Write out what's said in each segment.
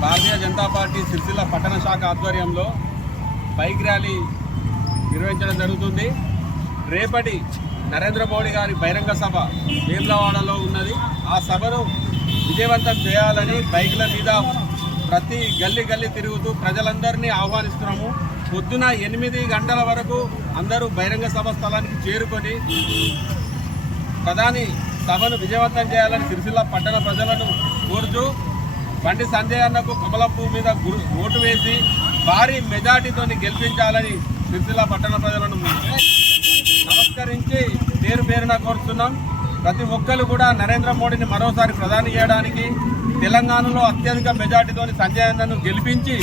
Bharatiya Janata party Sircilla పట్టణ శాఖ ఆధ్వర్యంలో బైక్ ర్యాలీ నిర్వహించడం జరుగుతుంది. రేపటి నరేంద్ర మోడీ గారి బహిరంగ సభ వేములవాడలో ఉన్నది. ఆ సభను విజయవంతం చేయాలని బైక్ల మీద ప్రతి గల్లీ తిరుగుతూ ప్రజలందరినీ ఆహ్వానిస్తున్నాము. పొద్దున 8 గంటల వరకు అందరూ బహిరంగ సభ స్థలానికి చేరుకొని ప్రధాని సభను విజయవంతం చేయాలని సిరిసిల్ల పట్టణ ప్రజలను కోరుతూ బండి సంజయ్ అన్నకు కమలం పువ్వు మీద ఓటు వేసి భారీ మెజార్టీతో గెలిపించాలని సిరిసిల్ల పట్టణ ప్రజలను నమస్కరించి పేరున కోరుతున్నాం. ప్రతి ఒక్కరు కూడా నరేంద్ర మోడీని మరోసారి ప్రధాని చేయడానికి తెలంగాణలో అత్యధిక మెజార్టీతో సంజయ్ అన్నను గెలిపించి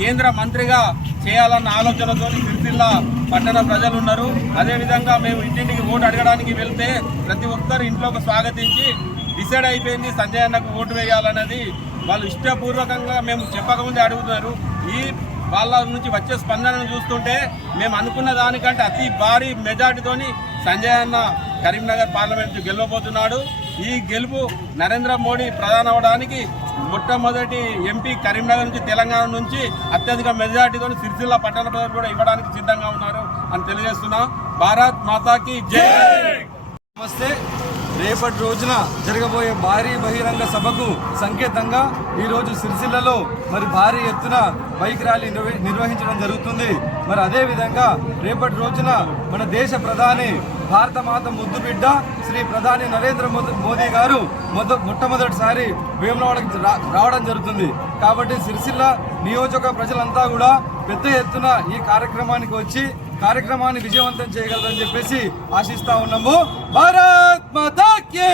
కేంద్ర మంత్రిగా చేయాలన్న ఆలోచనతో సిరిసిల్ల పట్టణ ప్రజలు ఉన్నారు. అదేవిధంగా మేము ఇంటింటికి ఓటు అడగడానికి వెళ్తే ప్రతి ఒక్కరు ఇంట్లోకి స్వాగతించి డిసైడ్ అయిపోయింది సంజయ్ అన్నకు ఓటు వేయాలన్నది వాళ్ళు ఇష్టపూర్వకంగా మేము చెప్పకముందే అడుగుతున్నారు. ఈ వాళ్ళ నుంచి వచ్చే స్పందనను చూస్తుంటే మేము అనుకున్న దానికంటే అతి భారీ మెజార్టీతోని సంజయ్ అన్న కరీంనగర్ పార్లమెంట్ గెలవబోతున్నాడు. ఈ గెలుపు నరేంద్ర మోడీ ప్రధాని అవడానికి మొట్టమొదటి ఎంపీ కరీంనగర్ నుంచి తెలంగాణ నుంచి అత్యధిక మెజార్టీతో సిరిసిల్ల పట్టణ ప్రజలు కూడా ఇవ్వడానికి సిద్ధంగా ఉన్నారు అని తెలియజేస్తున్నాం. భారత్ మాతాకి జై. నమస్తే. రేపటి రోజున జరగబోయే భారీ బహిరంగ సభకు సంకేతంగా ఈరోజు సిరిసిల్లలో మరి భారీ ఎత్తున బైక్ ర్యాలీ నిర్వహించడం జరుగుతుంది. మరి అదేవిధంగా రేపటి రోజున మన దేశ ప్రధాని భారత మాత ముద్దు బిడ్డ శ్రీ ప్రధాని నరేంద్ర మోదీ గారు మొట్టమొదటిసారి వేములవాడకి రావడం జరుగుతుంది. కాబట్టి సిరిసిల్ల నియోజక ప్రజలంతా కూడా పెద్ద ఎత్తున ఈ కార్యక్రమానికి వచ్చి కార్యక్రమాన్ని విజయవంతం చేయగలరని చెప్పేసి ఆశిస్తా ఉన్నాము. భారత్ మాతా కీ